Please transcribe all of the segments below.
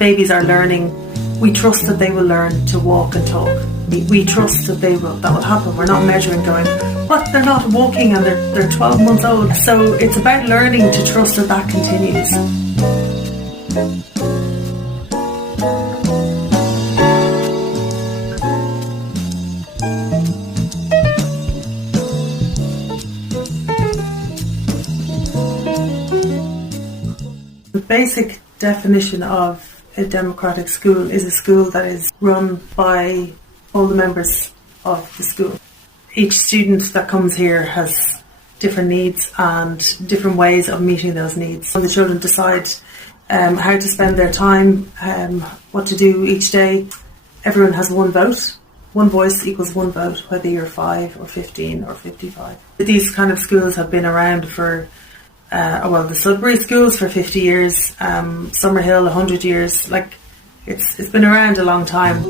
babies are learning, we trust that they will learn to walk and talk. We trust that that will happen. We're not measuring going, what, they're not walking and they're 12 months old. So it's about learning to trust that continues. The basic definition of a democratic school is a school that is run by all the members of the school. Each student that comes here has different needs and different ways of meeting those needs. And the children decide how to spend their time, what to do each day. Everyone has one vote. One voice equals one vote, whether you're 5 or 15 or 55. These kind of schools have been around for the Sudbury schools for 50 years, Summerhill 100 years. Like it's been around a long time.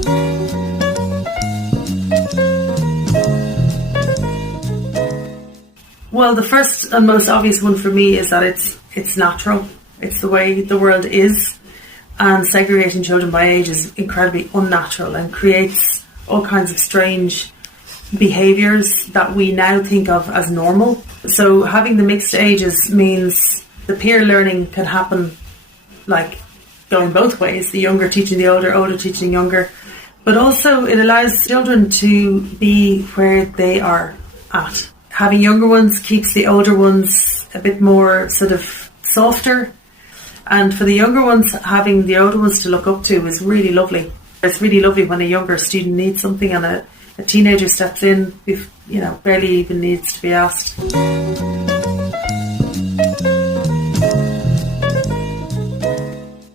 Well, the first and most obvious one for me is that it's natural. It's the way the world is, and segregating children by age is incredibly unnatural and creates all kinds of strange behaviours that we now think of as normal. So having the mixed ages means the peer learning can happen, like going both ways, the younger teaching the older, older teaching younger, but also it allows children to be where they are at. Having younger ones keeps the older ones a bit more sort of softer, and for the younger ones, having the older ones to look up to is really lovely. It's really lovely when a younger student needs something and a teenager steps in, barely even needs to be asked.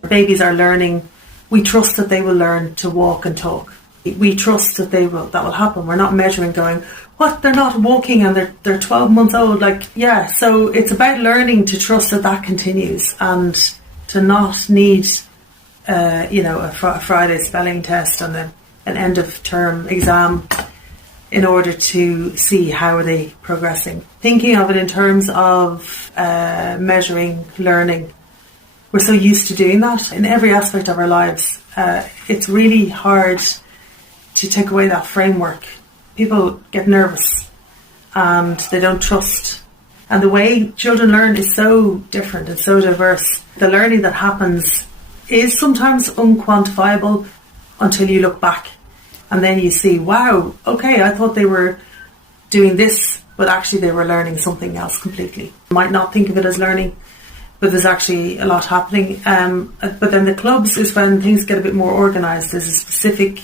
Babies are learning. We trust that they will learn to walk and talk. We trust that that will happen. We're not measuring going, what, they're not walking and they're 12 months old. So it's about learning to trust that continues and to not need a Friday spelling test and an end of term exam in order to see how are they progressing. Thinking of it in terms of measuring learning, we're so used to doing that in every aspect of our lives. It's really hard to take away that framework. People get nervous and they don't trust. And the way children learn is so different and so diverse. The learning that happens is sometimes unquantifiable until you look back. And then you see, wow, okay, I thought they were doing this, but actually they were learning something else completely. You might not think of it as learning, but there's actually a lot happening. But then the clubs is when things get a bit more organised. There's a specific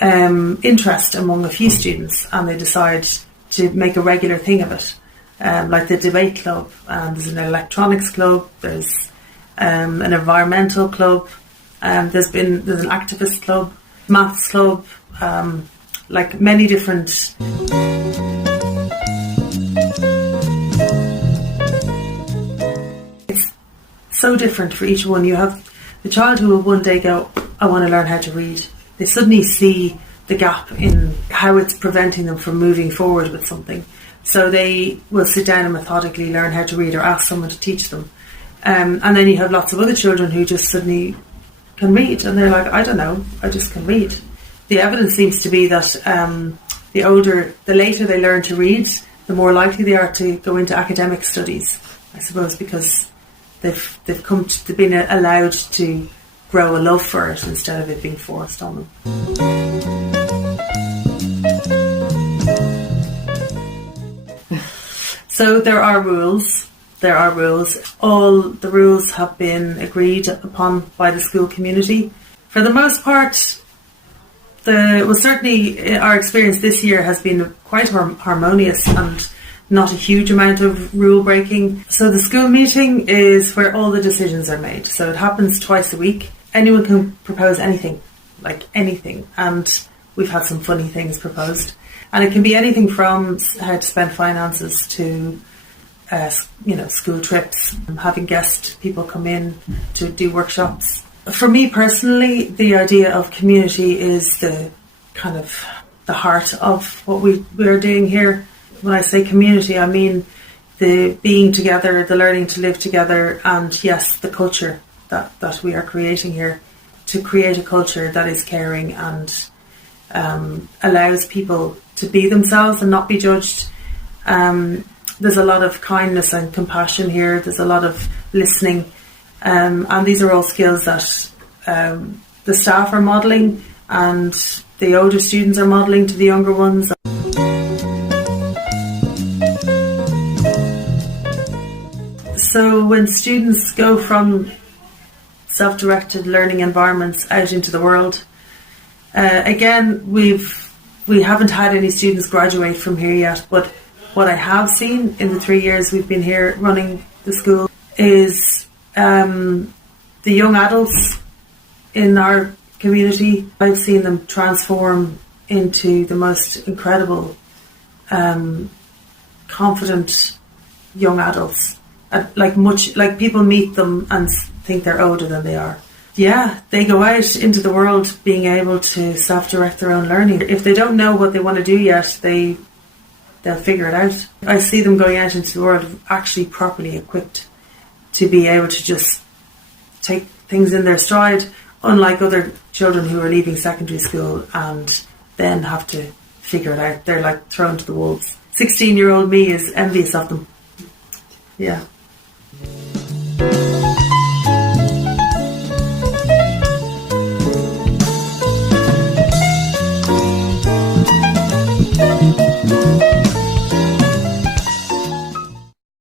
interest among a few students and they decide to make a regular thing of it. Like the debate club, there's an electronics club, there's an environmental club, there's an activist club, maths club, like many different. It's so different for each one. You have the child who will one day go, I want to learn how to read. They suddenly see the gap in how it's preventing them from moving forward with something. So they will sit down and methodically learn how to read or ask someone to teach them. And then you have lots of other children who just suddenly can read and they're like, I don't know, I just can read. The evidence seems to be that the later they learn to read, the more likely they are to go into academic studies, I suppose, because they've been allowed to grow a love for it instead of it being forced on them. So there are rules. All the rules have been agreed upon by the school community. For the most part, certainly our experience this year has been quite harmonious and not a huge amount of rule breaking. So the school meeting is where all the decisions are made. So it happens twice a week. Anyone can propose anything, like anything. And we've had some funny things proposed. And it can be anything from how to spend finances to school trips, having guest people come in to do workshops. For me personally, the idea of community is the kind of the heart of what we are doing here. When I say community, I mean the being together, the learning to live together, and yes, the culture that we are creating here. to create a culture that is caring and allows people to be themselves and not be judged. There's a lot of kindness and compassion here. There's a lot of listening, and these are all skills that the staff are modelling and the older students are modelling to the younger ones. So when students go from self-directed learning environments out into the world, again, we haven't had any students graduate from here yet, but what I have seen in the 3 years we've been here running the school is the young adults in our community. I've seen them transform into the most incredible, confident young adults. Like people meet them and think they're older than they are. Yeah, they go out into the world being able to self-direct their own learning. If they don't know what they want to do yet, they'll figure it out. I see them going out into the world actually properly equipped to be able to just take things in their stride, unlike other children who are leaving secondary school and then have to figure it out. They're like thrown to the wolves. 16-year-old me is envious of them. Yeah.